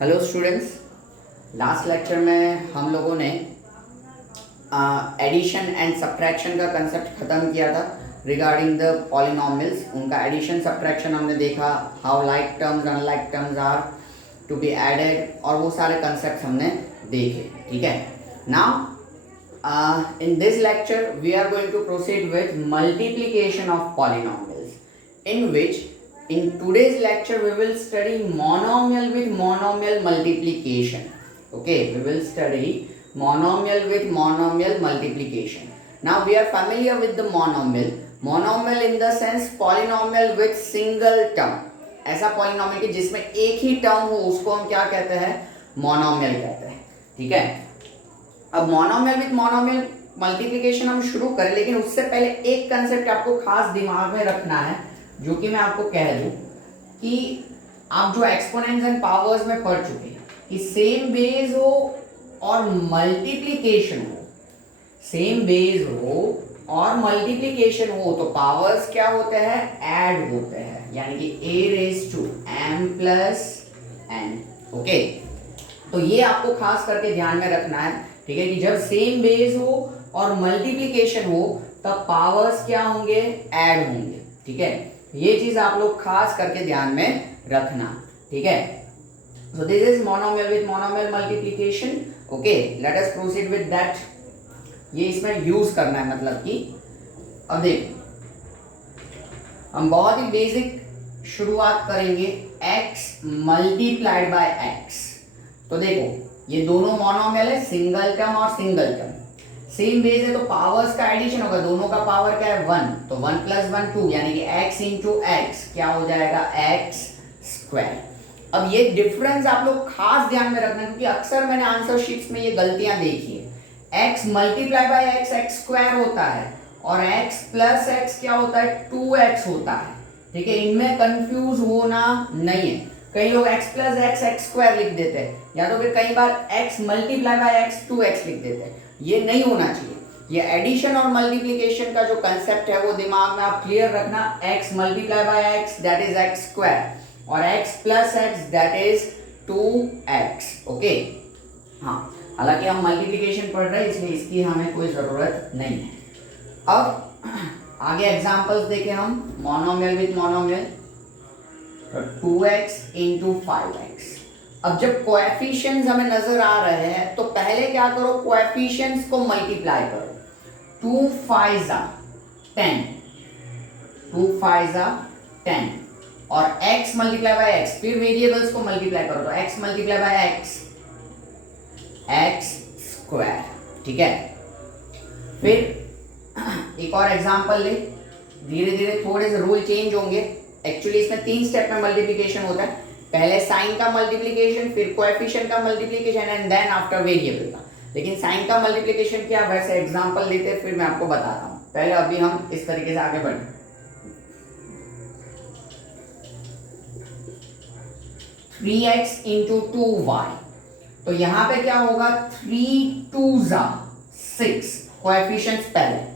Hello students, last lecture में हम लोगों ने एडिशन एंड सब्ट्रैक्शन का कंसेप्ट ख़त्म किया था रिगार्डिंग द पॉलिनॉमियल्स। उनका एडिशन सब्ट्रैक्शन हमने देखा, how like terms unlike terms are to be added, और वो सारे कंसेप्ट हमने देखे। ठीक है, now in this lecture we are going to proceed with multiplication of polynomials, in which in today's lecture we will study monomial with monomial multiplication. Okay, we will study monomial with monomial multiplication. Now we are familiar with the monomial in the sense polynomial with single term. ऐसा polynomial कि जिसमें एक ही term हो उसको हम क्या कहते हैं, monomial कहते हैं। ठीक है, अब मोनोमियल विथ मोनोमियल मल्टीप्लिकेशन हम शुरू करें, लेकिन उससे पहले एक कंसेप्ट आपको खास दिमाग में रखना है, जो कि मैं आपको कह दूं कि आप जो एक्सपोनेंट्स एंड पावर्स में पढ़ चुके हैं कि सेम बेस हो और मल्टीप्लिकेशन हो, सेम बेस हो और मल्टीप्लिकेशन हो तो पावर्स क्या होते हैं, ऐड होते हैं, यानी कि a raise to m plus n। Okay, तो ये आपको खास करके ध्यान में रखना है। ठीक है, कि जब सेम बेस हो और मल्टीप्लिकेशन हो तब पावर्स क्या होंगे, ऐड होंगे। ठीक है, ये चीज आप लोग खास करके ध्यान में रखना। ठीक है, so this is monomial with monomial multiplication. Okay, let us proceed with that. ये इसमें यूज करना है, मतलब कि अब देखो हम बहुत ही बेसिक शुरुआत करेंगे, x मल्टीप्लाइड बाय x। तो देखो ये दोनों मोनोमियल है, सिंगल टर्म और सिंगल टर्म, सेम बेस है तो पावर्स का एडिशन होगा, दोनों का पावर क्या है 1, तो 1 + 1 2, यानी कि x इंटू एक्स क्या हो जाएगा, x स्क्वायर। अब ये डिफरेंस आप लोग खास ध्यान में रखना, क्योंकि अक्सर मैंने आंसर शीट्स में ये गलतियां देखी है। x multiply by x square होता है और x प्लस x क्या होता है, 2x होता है। ठीक है, इनमें कंफ्यूज होना नहीं है। कई लोग x प्लस x स्क्वायर लिख देते हैं, या तो फिर कई बार x multiply by x 2x लिख देते हैं। ये नहीं होना चाहिए। ये एडिशन और मल्टीप्लिकेशन का जो कंसेप्ट है वो दिमाग में आप क्लियर रखना। x multiply by x that is x square और x plus x that is 2x। Okay, हाँ, हालांकि हम मल्टीप्लिकेशन पढ़ रहे हैं इसलिए इसकी हमें कोई जरूरत नहीं है। अब आगे एग्जांपल्स देखें हम, monomial with monomial, 2x into 5x। अब जब कोएफिशिएंट्स हमें नजर आ रहे हैं तो पहले क्या करो, कोएफिशिएंट्स को मल्टीप्लाई करो। 2 5 10, 2 5 10 और x मल्टीप्लाई बाय x, फिर वेरिएबल्स को मल्टीप्लाई करो तो x multiply by x square. ठीक है, फिर एक और एग्जांपल ले, धीरे धीरे थोड़े से रूल चेंज होंगे। एक्चुअली इसमें 3 स्टेप में मल्टीप्लिकेशन होता है, पहले साइन का मल्टीप्लिकेशन, फिर कोएफिशिएंट का multiplication and then after variable का। लेकिन साइन का मल्टीप्लिकेशन क्या, वैसे एग्जांपल लेते हैं फिर मैं आपको बताता हूं। पहले अभी हम इस तरीके से आगे बढ़ें। 3x इंटू 2y, तो यहां पे क्या होगा, 3 2s 6, कोएफिशिएंट्स पहले।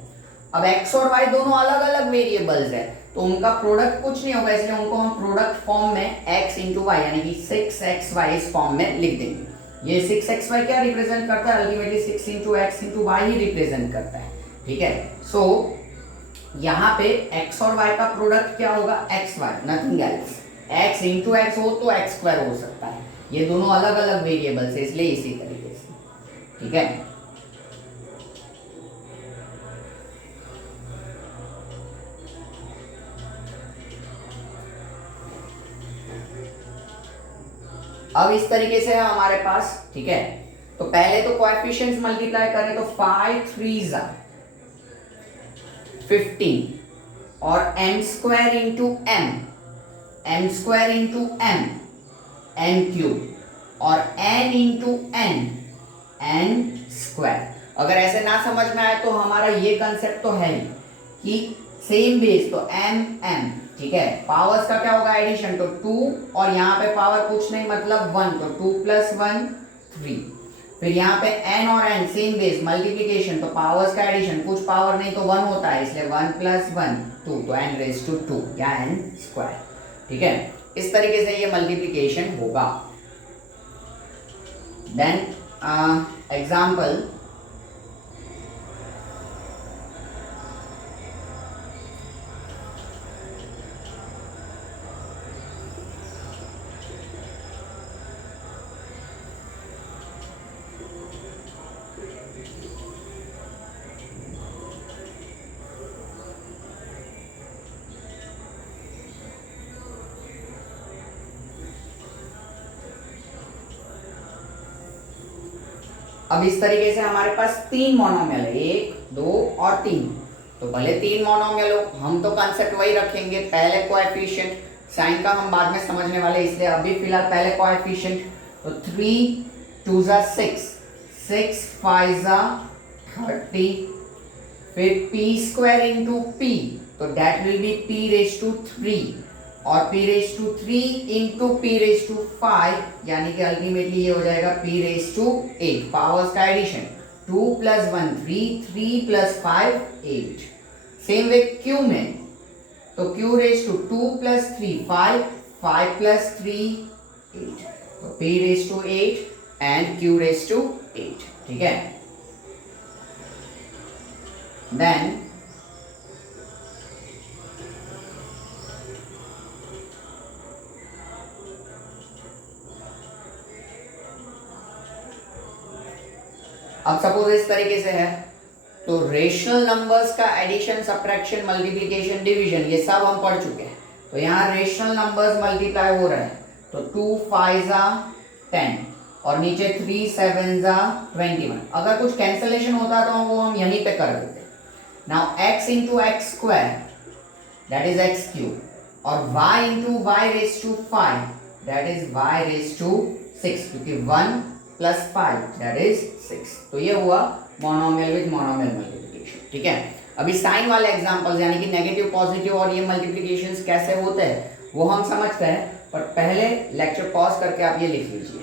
अब x और y दोनों अलग अलग वेरिएबल्स है तो उनका प्रोडक्ट कुछ नहीं होगा, इसलिए उनको हम प्रोडक्ट फॉर्म में x इंटू वाई यानी कि 6xy इस फॉर्म में लिख देंगे। ये 6xy क्या रिप्रेजेंट करता है, ultimately 6 into x into why he represent करता है। ठीक है, सो यहाँ पे x और y का प्रोडक्ट क्या होगा, xy, nothing else. x into x हो तो x स्क्वायर हो सकता है, ये दोनों अलग अलग वेरिएबल्स है इसलिए इसी तरीके से। ठीक है, अब इस तरीके से है हमारे पास। ठीक है, तो पहले तो कोएफिशिएंट्स मल्टीप्लाई करें तो 5 3s 15 और m square into m square into n cube और n इंटू n स्क्वायर। अगर ऐसे ना समझ में आए तो हमारा ये कंसेप्ट तो है ही कि सेम बेस तो m। ठीक है, पावर्स का क्या होगा, एडिशन, तो 2 और यहाँ पे पावर कुछ नहीं मतलब 1, तो 2 + 1 3। फिर यहाँ पे n और n सेम बेस, मल्टीप्लिकेशन, तो पावर्स का एडिशन, कुछ पावर नहीं तो 1 होता है इसलिए 1 + 1 2, तो n रेज़ टू 2 या n स्क्वायर। ठीक है, इस तरीके से ये मल्टीप्लिकेशन होगा। देन एग्जाम्पल, अब इस तरीके से हमारे पास तीन मोनोमियल है, 1, 2 और 3। तो भले तीन मोनोमियल हो, हम तो कंसेप्ट वही रखेंगे, पहले कोएफिशिएंट, साइन का हम बाद में समझने वाले, इसलिए अभी फिलहाल पहले कोएफिशिएंट। तो 3 2 6, 6 5 30, फिर p स्क्वायर इंटू p, तो that will be p raise to 3, और p raise to 3 into p raise to 5, यानी कि अल्टीमेटली ये हो जाएगा p रेज टू 8, पावर्स का एडिशन, 2 + 1 3, 3 + 5 8। सेम वे q में, तो q रेज टू 2 + 3 5, 5 + 3 8, तो p raise to 8 and q raise to 8, ठीक है। देन अब सपोज इस तरीके से है, तो रेशनल नंबर्स का एडिशन, सब्ट्रैक्शन, मल्टीप्लिकेशन, डिवीजन, ये सब हम पढ़ चुके हैं। तो यहाँ रेशनल नंबर्स मल्टीप्लाई हो रहे हैं, तो 2 5 10, और नीचे 3 7 21। अगर कुछ कैंसलेशन होता तो वो हम यहीं पे कर देते। Now x into x square, that is x cube, और y into y raise to 5, that is y raise to 6, क्योंकि 1 + 5 दैट इज 6। तो ये हुआ मोनोमियल विद मोनोमियल मल्टीप्लिकेशन, ठीक है। अभी साइन वाले एग्जांपल्स, यानी कि नेगेटिव पॉजिटिव और ये मल्टीप्लिकेशंस कैसे होते हैं वो हम समझते हैं, पर पहले लेक्चर पॉज करके आप ये लिख लीजिए।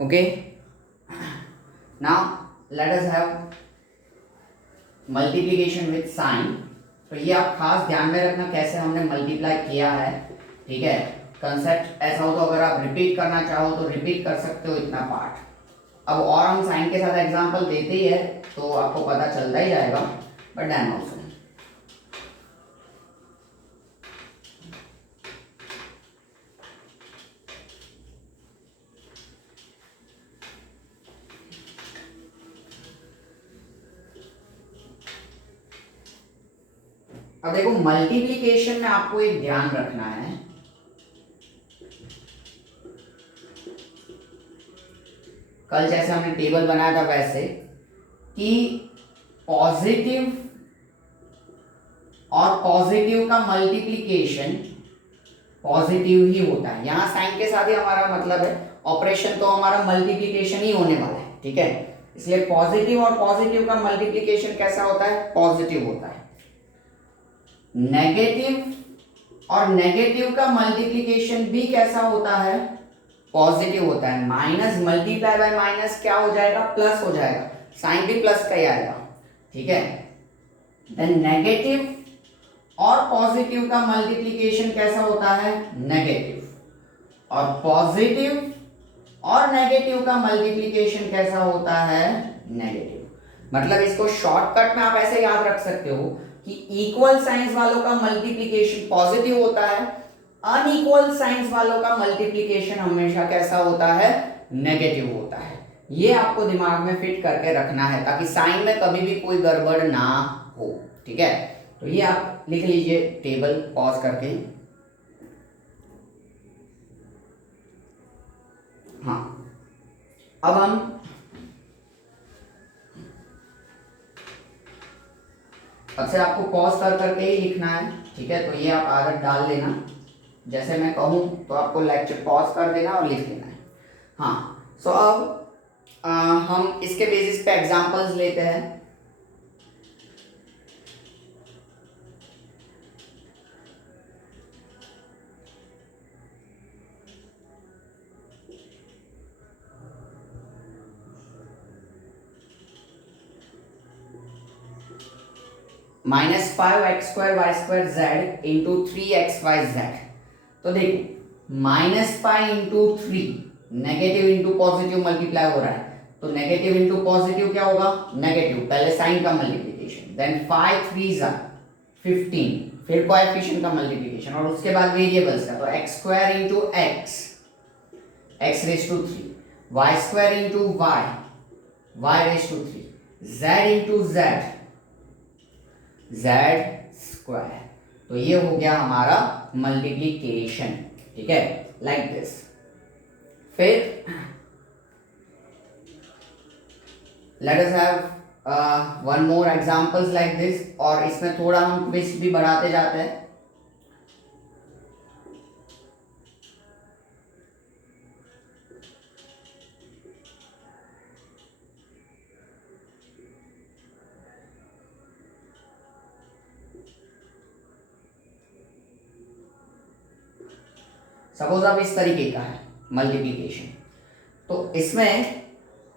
Okay, now let us have multiplication with sign। तो ये आप खास ध्यान में रखना कैसे हमने मल्टीप्लाई किया है, ठीक है। कंसेप्ट ऐसा हो तो अगर आप रिपीट करना चाहो तो रिपीट कर सकते हो इतना पार्ट। अब और हम साइन के साथ एग्जांपल देते ही है तो आपको पता चलता ही जाएगा, बट देन ऑल्सो अब देखो मल्टीप्लिकेशन में आपको एक ध्यान रखना है, कल जैसे हमने टेबल बनाया था वैसे, कि पॉजिटिव और पॉजिटिव का मल्टीप्लिकेशन पॉजिटिव ही होता है। यहां साइन के साथ ही हमारा मतलब है, ऑपरेशन तो हमारा मल्टीप्लिकेशन ही होने वाला है, ठीक है। इसलिए पॉजिटिव और पॉजिटिव का मल्टीप्लिकेशन कैसा होता है, पॉजिटिव होता है। नेगेटिव और नेगेटिव का मल्टीप्लिकेशन भी कैसा होता है, पॉजिटिव होता है, माइनस मल्टीप्लाई बाय माइनस क्या हो जाएगा, प्लस हो जाएगा, साइन भी प्लस का ही आएगा, ठीक है। देन नेगेटिव और पॉजिटिव का मल्टीप्लिकेशन कैसा होता है, नेगेटिव, और पॉजिटिव और नेगेटिव का मल्टीप्लिकेशन कैसा होता है, नेगेटिव। मतलब इसको शॉर्टकट में आप ऐसे याद रख सकते हो कि इक्वल साइंस वालों का मल्टीप्लिकेशन पॉजिटिव होता है, अनइक्वल साइंस वालों का मल्टीप्लिकेशन हमेशा कैसा होता है, नेगेटिव होता है। ये आपको दिमाग में फिट करके रखना है ताकि साइन में कभी भी कोई गड़बड़ ना हो, ठीक है। तो ये आप लिख लीजिए टेबल पॉज करके। हाँ, अब हम अब से आपको पॉज कर करके ही लिखना है, ठीक है। तो ये आप आदत डाल लेना, जैसे मैं कहूँ तो आपको लेक्चर पॉज कर देना और लिख लेना है। हाँ, सो अब हम इसके बेसिस पे एग्जांपल्स लेते हैं। -5x² y² z into 3xyz। तो देखो -5 into 3 negative into positive multiply हो रहा है, तो नेगेटिव इंटू पॉजिटिव क्या होगा, नेगेटिव, पहले साइन का मल्टीप्लिकेशन, देन 5 3 15, फिर कोएफिशिएंट का मल्टीप्लिकेशन और उसके बाद वेरिएबल्स का, तो x² into x⁻³ y² into y⁻³ z into z²। तो ये हो गया हमारा मल्टीप्लिकेशन, ठीक है, लाइक दिस। फिर let us have one more examples like this, और इसमें थोड़ा हम ट्विस्ट भी बढ़ाते जाते हैं। सपोज अब इस तरीके का है मल्टीप्लिकेशन, तो इसमें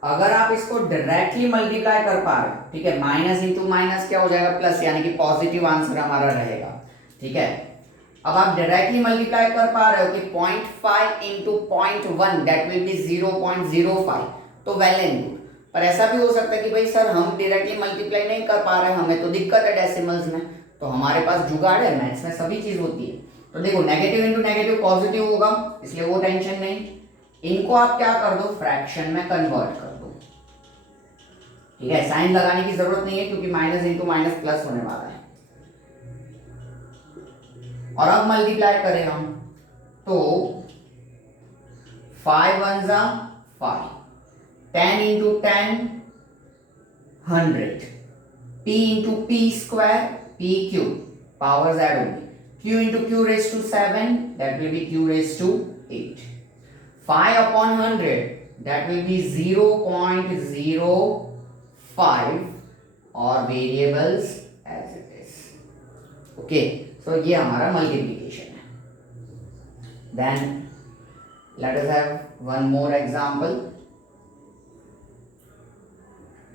अगर आप इसको डायरेक्टली मल्टीप्लाई कर पा रहे हो, ठीक है, माइनस इंटू माइनस क्या हो जाएगा, प्लस, यानी कि पॉजिटिव आंसर हमारा रहेगा, ठीक है। अब आप डायरेक्टली मल्टीप्लाई कर पा रहे हो कि 0.5 इंटू 0.1 दैट विल बी 0.05, तो वेल एंड गुड। पर ऐसा भी हो सकता है कि भाई सर हम डायरेक्टली मल्टीप्लाई नहीं कर पा रहे, हमें तो दिक्कत है डेसिमल्स में, तो हमारे पास जुगाड़ है, मैथ्स में सभी चीज होती है। तो देखो नेगेटिव इंटू नेगेटिव पॉजिटिव होगा, इसलिए वो टेंशन नहीं, इनको आप क्या कर दो, फ्रैक्शन में कन्वर्ट कर दो, ठीक है। साइन लगाने की जरूरत नहीं है क्योंकि माइनस इंटू माइनस प्लस होने वाला है। और अब मल्टीप्लाई करें हम, तो 5 1 5, 10 into 10 100, p into p² p³ powers add होंगी, q into q⁻⁷ that will be q⁻⁸, 5 upon 100 that will be 0.05 or variables as it is, okay। so ये हमारा मल्टीप्लिकेशन है। then let us have one more example।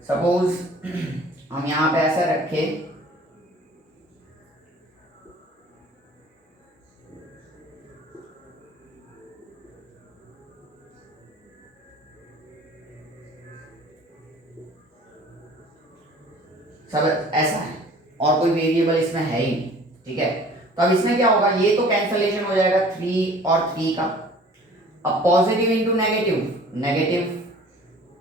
suppose हम यहाँ पे ऐसा रखें, सब ऐसा है और कोई वेरिएबल इसमें है ही नहीं, ठीक है। तो अब इसमें क्या होगा, ये तो कैंसलेशन हो जाएगा 3 और 3 का। अब पॉजिटिव इंटू नेगेटिव, नेगेटिव,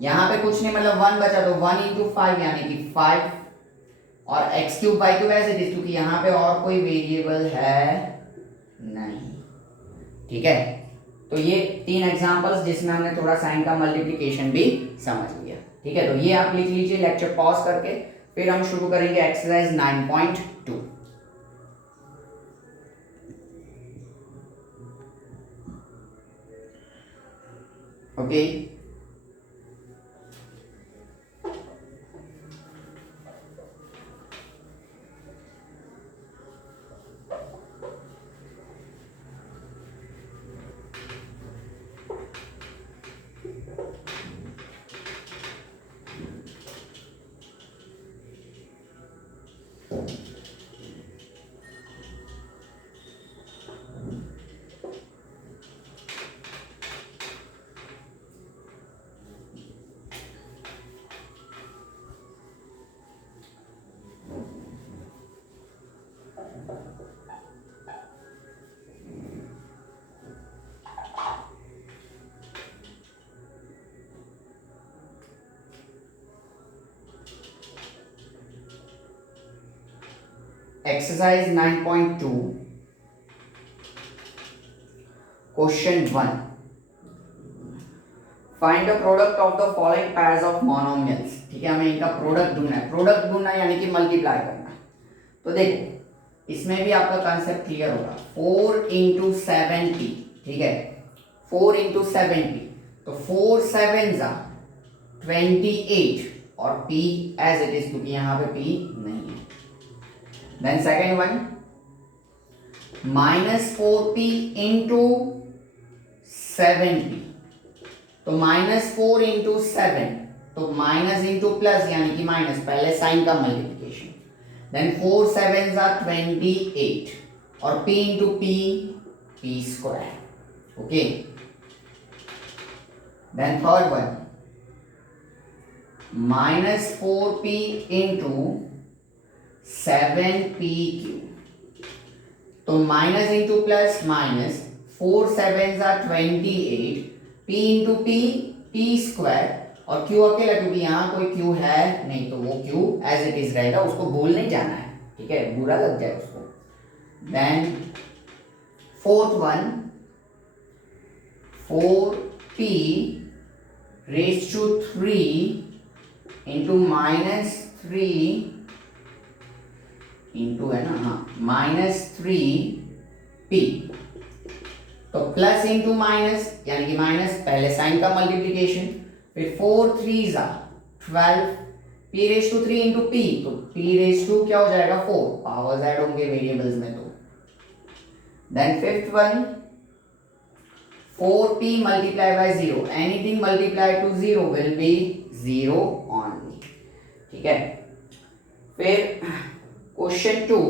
यहाँ पे कुछ नहीं, मतलब 1 बचा, तो 1 इंटू 5 यानी कि 5, और x³ y³ as it is, क्योंकि यहाँ पे और कोई वेरिएबल है नहीं, ठीक है। तो ये 3 एग्जांपल्स जिसमें हमने थोड़ा साइन का मल्टीप्लिकेशन भी समझ लिया, ठीक है। तो ये आप लिख लीजिए लेक्चर पॉज करके, फिर हम शुरू करेंगे exercise 9.2। Okay, exercise 9.2 question 1, find the product of the following pairs of monomials. ठीक है, हमें इनका प्रोडक्ट ढूंढना है। प्रोडक्ट ढूंढना यानी कि मल्टीप्लाई करना है। तो देखो इसमें भी आपका कंसेप्ट क्लियर होगा। 4 इंटू 70, ठीक है, 4 इंटू 70, तो 4 7 जा 28 और p एज इट इज, क्योंकि यहाँ पे p नहीं है। Then second one, -4p into 70, तो -4 इंटू 7, तो माइनस इंटू प्लस यानी कि माइनस, पहले साइन का मल्टीप्लिकेशन। देन 4 7 जा 28 और p इंटू p स्क्वायर। Okay, then third one, -4p into 7p³, तो माइनस इंटू प्लस माइनस, 4 7 जा 28, p इंटू p स्क्वायर, और q अकेला, क्योंकि यहाँ कोई q है नहीं तो वो q एज इट इज रहेगा, उसको भूल नहीं जाना है। ठीक है, बुरा लग जाए उसको। Then fourth one, 4p raise to 3 into -3 into, है ना, हाँ, -3p, तो प्लस इंटू माइनस यानी कि माइनस, पहले साइन का मल्टीप्लिकेशन, फिर 4 3 जा 12, p raise to 3 into p, तो p रेज टू क्या हो जाएगा 4, पावर्स ऐड होंगे वेरिएबल्स में। तो then fifth one, 4p multiply by 0, anything multiply to 0 will be 0 only. ठीक है, फिर question 2,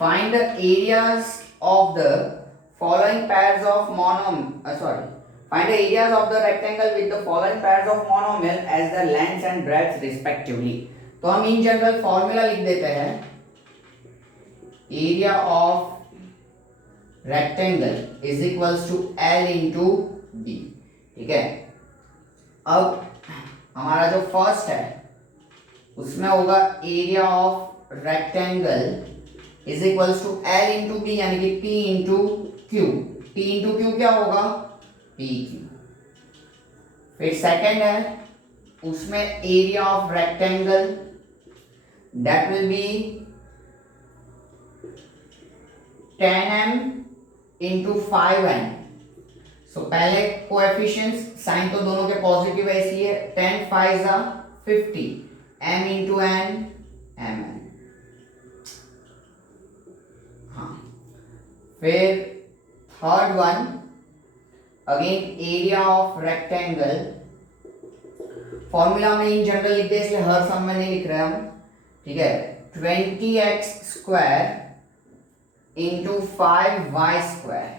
find the areas of the following pairs of find the areas of the rectangle with the following pairs of monomial as the lengths and breadths respectively। तो हम in general formula लिख देते हैं, area of rectangle is equals to L into b. ठीक है, अब हमारा जो फर्स्ट है उसमें होगा area of rectangle is equals to L into b, यानी कि P into Q। P into Q क्या होगा, PQ। फिर सेकेंड है, उसमें area of rectangle that will be 10m into 5n। So पहले कोएफिशिएंट्स, साइन तो दोनों के पॉजिटिव है इसलिए 10 5 जा 50, m इंटू n mn। हाँ, फिर third one, again area of rectangle, formula में इन जनरल लिखते हैं इसलिए हर सम में नहीं लिख रहे हम। ठीक है, 20x square into 5y square,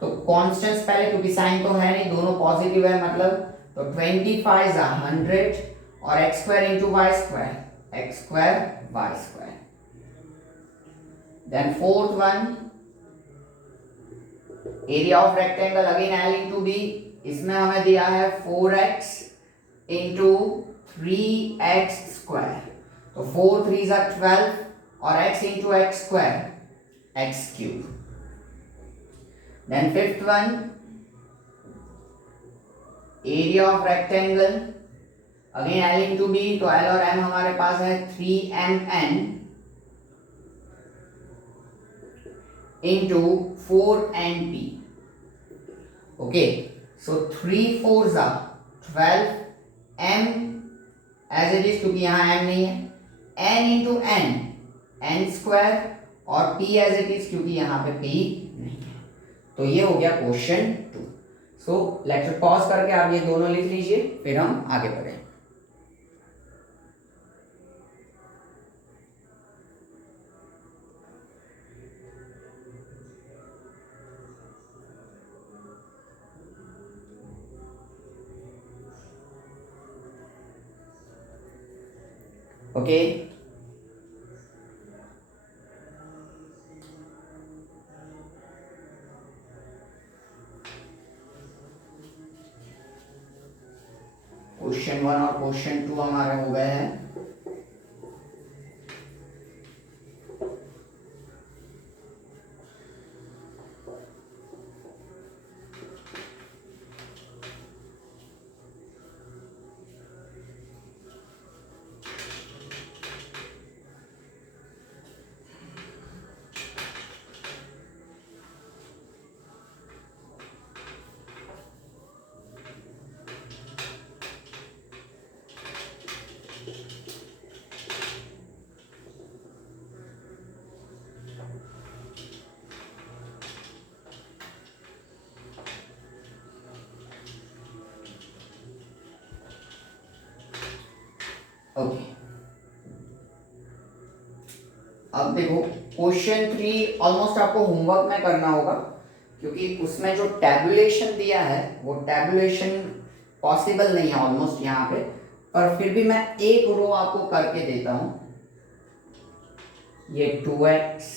तो कॉन्स्टेंट्स पहले, क्योंकि साइन तो है नहीं, दोनों पॉजिटिव है मतलब, तो 25 जा 100 और x square into y square, x square y square. Then fourth one, area of rectangle again L into b, इसमें हमें दिया है 4x इंटू 3x स्क्वायर, तो 4 3 जा 12 और x into x square x cube. Then fifth one, area of rectangle again L into b, तो L और M हमारे पास है 3mn इंटू 4np। ओके, सो 3 4 जा 12, m एज इट इज, क्योंकि यहाँ m नहीं है, n into n, n square, और p एज इट इज, क्योंकि यहाँ पे p नहीं है। तो ये हो गया क्वेश्चन 2। सो लेक्चर पॉज करके आप ये दोनों लिख लीजिए, फिर हम आगे बढ़ें। ओके, क्वेश्चन 1 और क्वेश्चन 2 हमारे हो गए हैं। ओके, अब देखो क्वेश्चन 3 ऑलमोस्ट आपको होमवर्क में करना होगा, क्योंकि उसमें जो टैबुलेशन दिया है वो टैबुलेशन पॉसिबल नहीं है ऑलमोस्ट यहाँ पे, पर फिर भी मैं एक रो आपको करके देता हूं। ये 2x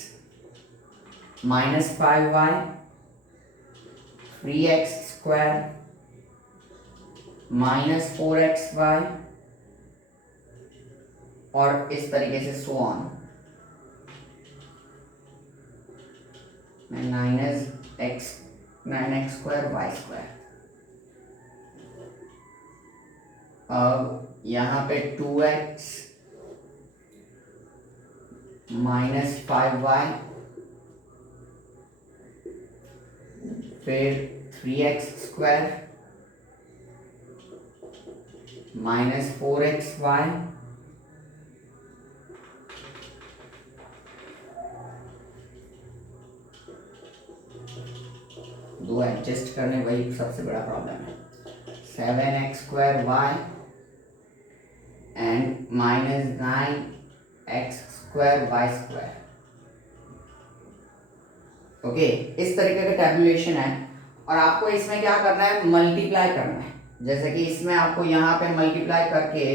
minus 5y 3x square minus 4xy और इस तरीके से so on, minus 9x square y square. अब यहाँ पे 2x माइनस 5y फिर 3x स्क्वायर माइनस 4xy दो एडजस्ट करने वही सबसे बड़ा प्रॉब्लम है। 7x square y and minus 9x square y square. Okay, इस तरीके का टैबुलेशन है और आपको इसमें क्या करना है, मल्टीप्लाई करना है। जैसे कि इसमें आपको यहाँ पे मल्टीप्लाई करके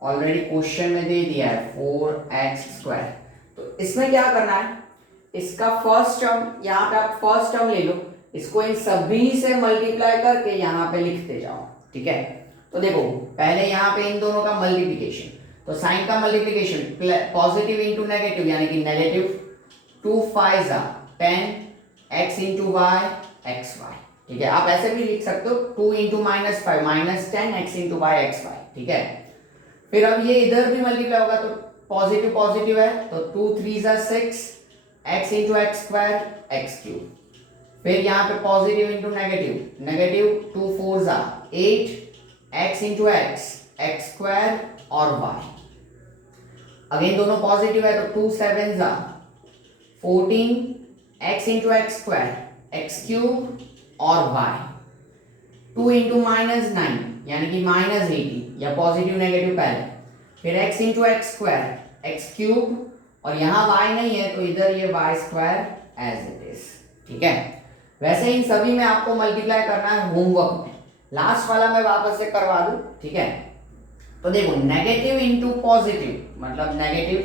ऑलरेडी क्वेश्चन में दे दिया है 4x स्क्वायर। तो इसमें क्या करना है, इसका फर्स्ट टर्म यहाँ पे आप फर्स्ट टर्म ले लो, इसको इन सभी से मल्टीप्लाई करके यहाँ पे लिखते जाओ। ठीक है, तो देखो पहले यहाँ पे इन दोनों का मल्टीप्लिकेशन, तो साइन का मल्टीप्लिकेशन पॉजिटिव इंटू नेगेटिव यानी कि negative 2 5 10 x into y x y. ठीक है, आप ऐसे भी लिख सकते हो 2 into minus 5 minus 10 x into y x y. ठीक है, फिर अब ये इधर भी मल्टीप्लाई होगा तो पॉजिटिव पॉजिटिव है तो 2 3 6 x into x square x cube. फिर यहाँ पे positive into negative, negative 2 4 8 x into x x square और y। अगेन दोनों पॉजिटिव है तो 2 7 14 x into x square x cube और y। 2 इंटू माइनस 9 यानी कि माइनस 18 या पॉजिटिव नेगेटिव पहले, फिर x into x square x cube और यहाँ y नहीं है तो इधर ये y square as it is. ठीक है, वैसे इन सभी में आपको मल्टीप्लाई करना है होमवर्क में, लास्ट वाला मैं वापस से करवा दूं। ठीक है, तो देखो नेगेटिव इंटू पॉजिटिव मतलब negative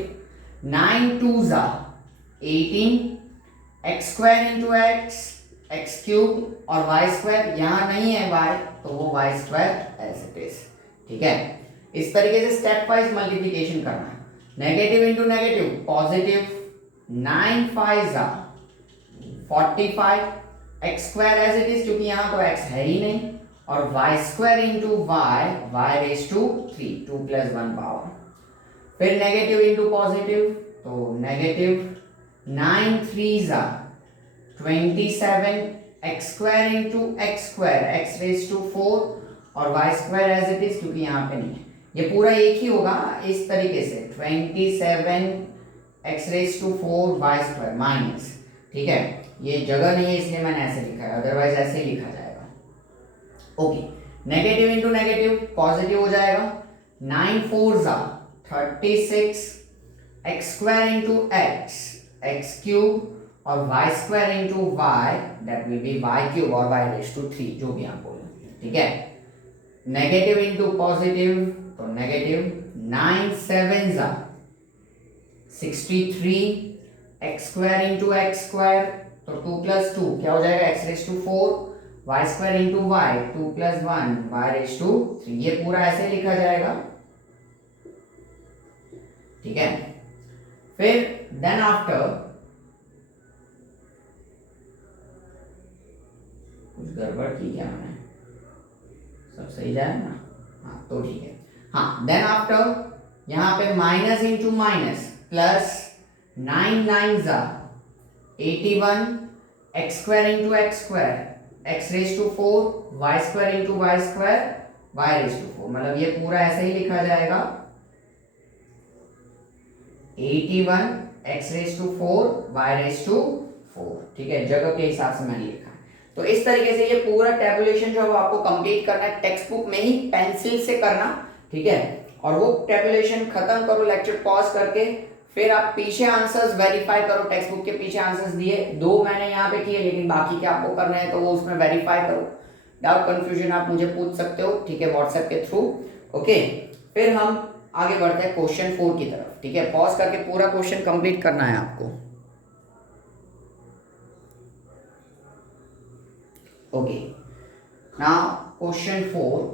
9 2 18 x square into x x cube और वाई स्क्वायर, यहाँ नहीं है y तो वो y square as it is. ठीक है, इस तरीके से स्टेप वाइज मल्टीप्लिकेशन करना है। Negative into negative positive 9 5 45 x square as it is क्योंकि यहाँ तो x है ही नहीं, और y square into y y raise to 3 2 plus 1 power. फिर नेगेटिव इंटू पॉजिटिव तो negative 9 3 27 x square into x square x raise to 4 और y square as it is क्योंकि यहाँ पे नहीं है, ये पूरा एक ही होगा इस तरीके से 27 x raise to 4 y square minus. ठीक है, ये जगह नहीं है इसलिए मैंने ऐसे लिखा है, अदरवाइज ऐसे ही लिखा जाएगा। Okay, negative into negative positive हो जाएगा 9 4 36 x square into x x cube और y square into y that will be y cube और वाई रेज टू 3 जो भी आप बोलो। ठीक है, नेगेटिव इंटू पॉजिटिव तो negative 9 7 63 x square into x square तो 2 प्लस 2 क्या हो जाएगा x raise to 4 y square into y 2 plus 1 Y raise to 3, ये पूरा ऐसे लिखा जाएगा। ठीक है, फिर देन आफ्टर कुछ गड़बड़ की क्या मैंने, सब सही जाए ना, हाँ तो ठीक है। हाँ, देन आफ्टर यहाँ पे minus into minus plus 9 9 81 x square into x square x raise to 4 y square into y square y raise to 4, मतलब ये पूरा ऐसे ही लिखा जाएगा 81 x raise to 4 y raise to 4। ठीक है, जगह के हिसाब से मैंने लिखा है। तो इस तरीके से ये पूरा टैबुलेशन जो आपको कंप्लीट करना है टेक्स्ट बुक में ही पेंसिल से करना। ठीक है, और वो टेबुलेशन खत्म करो लेक्चर पॉज करके, फिर आप पीछे आंसर्स वेरीफाई करो। टेक्स्ट बुक के पीछे आंसर्स दिए, 2 मैंने यहाँ पे किए, लेकिन बाकी के आपको करना है तो वो उसमें वेरीफाई करो। डाउट कंफ्यूजन आप मुझे पूछ सकते हो, ठीक है, व्हाट्सएप के थ्रू। ओके, फिर हम आगे बढ़ते हैं क्वेश्चन 4 की तरफ, ठीक है। पॉज करके पूरा क्वेश्चन कंप्लीट करना है आपको। Okay, now question 4।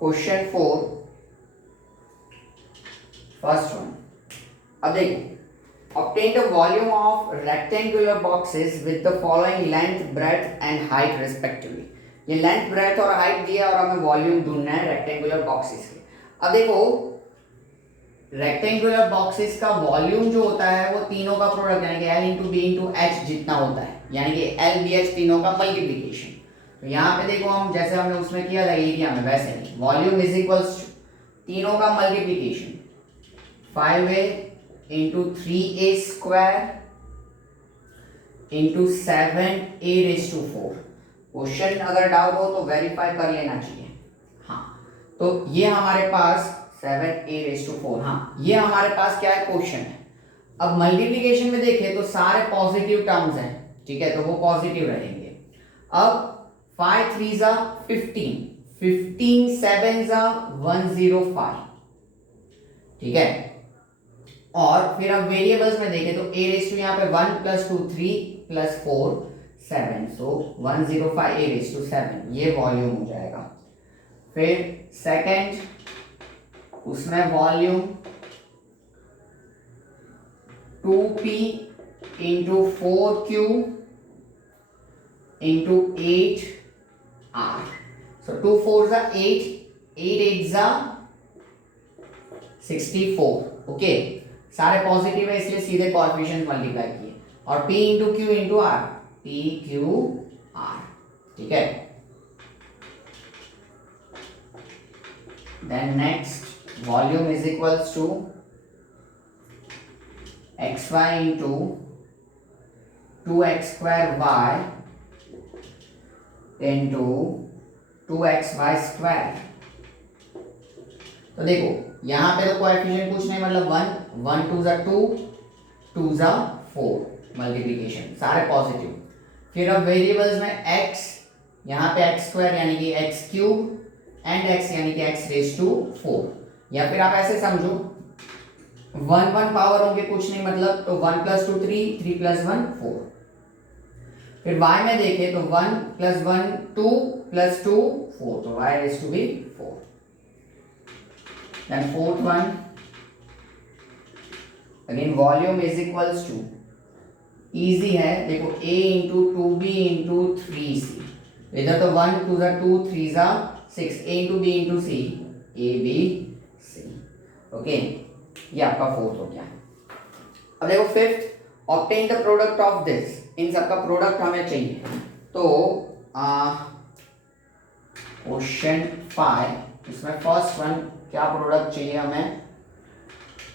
Question 4 first one. अब देखो, obtain the volume of rectangular boxes with the following length, breadth and height respectively। ये लेंथ, ब्रेथ और हाइट दिया और हमें वॉल्यूम ढूंढना है रेक्टेंगुलर बॉक्सेस के। अब देखो, रेक्टेंगुलर बॉक्सेस का वॉल्यूम जो होता है वो तीनों का प्रोडक्ट यानी कि L into b into h जितना होता है, यानी कि L बी एच तीनों का मल्टीप्लीकेशन। तो यहाँ पे देखो, हम जैसे हमने उसमें किया था एरिया में, वैसे नहीं, वॉल्यूम इज इक्वल्स टू तीनों का multiplication 5a into 3a square into 7a raise to 4। Question अगर डाउट हो तो वेरीफाई कर लेना चाहिए। हाँ, तो ये हमारे पास 7a रेज टू 4, हाँ ये हमारे पास क्या है, क्वेश्चन है। अब मल्टीप्लीकेशन में देखें तो सारे पॉजिटिव टर्म्स हैं, ठीक है, तो वो पॉजिटिव रहेंगे। अब 5 3 जा 15, 15 7 जा 105, ठीक है। और फिर अब वेरिएबल्स में देखें तो a रेज टू यहाँ पे 1 plus 2 3 plus 4 7, so 105 a raise to 7, ये वॉल्यूम हो जाएगा। फिर सेकंड, उसमें volume 2p into 4q into 8r, सो 2 4 जा 8, 8 8 जा 64। ओके, सारे पॉजिटिव है इसलिए सीधे कोएफिशिएंट मल्टीप्लाई किए, और p into q into r, p q r, ठीक है। Then next, volume is equals to xy into 2x square y into 2xy square. तो देखो यहाँ पे तो कोएफिशिएंट कुछ नहीं, मतलब 1 1 2 जा 2 2 जा 4 मल्टीप्लिकेशन, सारे पॉजिटिव। फिर अब वेरिएबल्स में x, यहाँ पे x स्क्वायर यानी कि x क्यूब एंड x यानी कि x रेज टू 4, या फिर आप ऐसे समझो 1 1 पावर होंगे कुछ नहीं, मतलब तो 1 प्लस 2 3, 3 प्लस 1 4। फिर y में देखें तो 1 प्लस 1 2 प्लस 2 4, तो y raise to b 4। Then fourth one, again volume is equals to, easy है, देखो a into 2b into 3c, इधर तो 1 2 जा 2 3 जा 6, a into b into c, a b c। Okay, ये आपका फोर्थ हो गया। अब देखो fifth, obtain the product of this, इन सब का प्रोडक्ट हमें चाहिए। तो क्वेश्चन 5, इसमें फर्स्ट वन क्या प्रोडक्ट चाहिए हमें,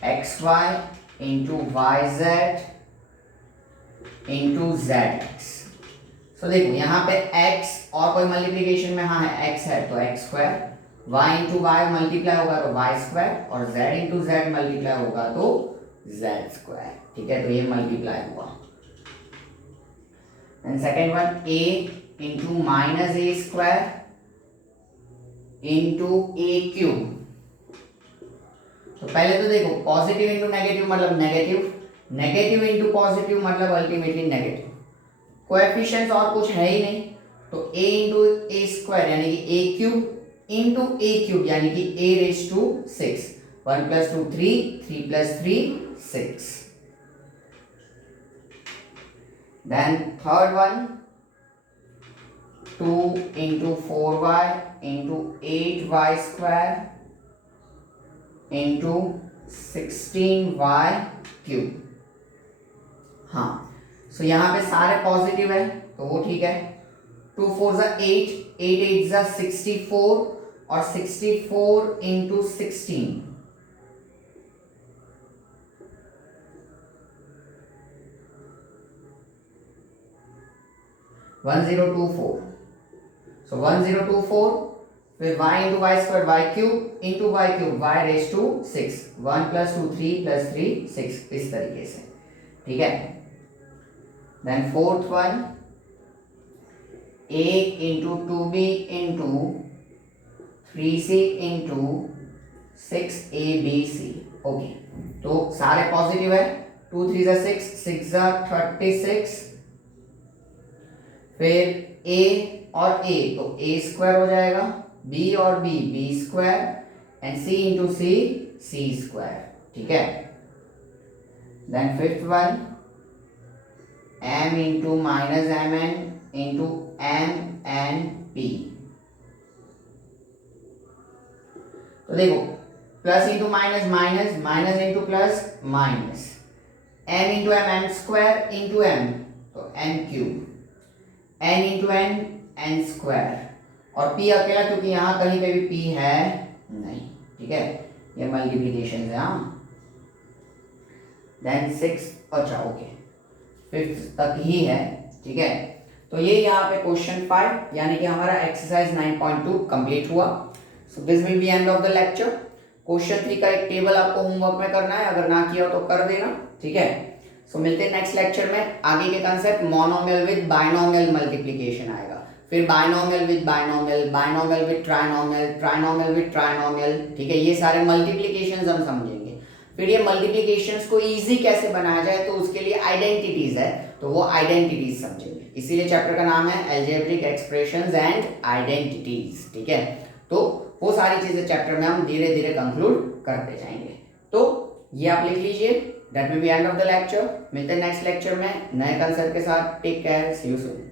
xy into yz into zx। सो देखो यहाँ पे x और कोई मल्टीप्लीकेशन में, हाँ है x है तो x square, y into y multiply होगा तो y स्क्वायर, और z इंटू z मल्टीप्लाई होगा तो z स्क्वायर, ठीक है, तो ये मल्टीप्लाई हुआ। And second one, a into minus a square into a cube. तो पहले तो देखो पॉजिटिव इंटू नेगेटिव मतलब नेगेटिव, नेगेटिव इंटू पॉजिटिव मतलब अल्टीमेटली नेगेटिव। कोएफिशिएंट्स और कुछ है ही नहीं, तो a इंटू ए स्क्वायर यानी कि a cube into a cube यानी कि a raise to 6, 1 plus 2 3, 3 plus 3 6. Then third one, 2 into 4y into 8y square into 16y cube. हाँ, सो यहाँ पे सारे पॉजिटिव है तो वो ठीक है. 2 4 ज़ा 8, 8 8 ज़ा 64 और 64 इंटू 16 1024. सो 1024 फिर y into y square y cube into y cube y raise to 6, 1 plus 2 3 plus 3 6, इस तरीके से. ठीक है. Then fourth one, a into 2b into 3c into 6abc. Okay, तो सारे पॉजिटिव है. 2 3 ज़ा 6, 6 ज़ा 36, फिर a और a तो a स्क्वायर हो जाएगा, b और b b square and c into c c square. ठीक है. Then fifth one, m into minus m n into m n p. तो देखो, plus into minus minus, minus into plus minus, m into m m square into m तो m cube, n into n n square और p अकेला क्योंकि यहाँ कहीं पे भी p है नहीं. ठीक है, ये मल्टीप्लिकेशन है. हाँ, देन 6, अच्छा ओके, 5th तक ही है. ठीक है, तो ये यहाँ पे क्वेश्चन 5 यानी कि हमारा एक्सरसाइज 9.2 कंप्लीट हुआ. So this will be end of the lecture. Question 3 का एक टेबल आपको होमवर्क में करना है, अगर ना किया तो कर देना. ठीक है. सो मिलते हैं नेक्स्ट लेक्चर में. आगे के concept monomial with binomial multiplication आएगा, फिर binomial with binomial, binomial with trinomial, trinomial with trinomial. ठीक है, ये सारे मल्टीप्लिकेशंस हम समझेंगे. फिर ये मल्टीप्लिकेशंस को इजी कैसे बनाया जाए तो उसके लिए आइडेंटिटीज है, तो वो आइडेंटिटीज समझेंगे. इसीलिए चैप्टर का नाम है अलजेब्रिक एक्सप्रेशंस एंड आइडेंटिटीज. ठीक है, तो वो सारी चीजें चैप्टर में हम धीरे धीरे कंक्लूड करते जाएंगे. तो ये आप लिख लीजिए. That will be end of the lecture. मिलते हैं नेक्स्ट लेक्चर में नए कंसेप्ट के साथ. Take care, see you soon.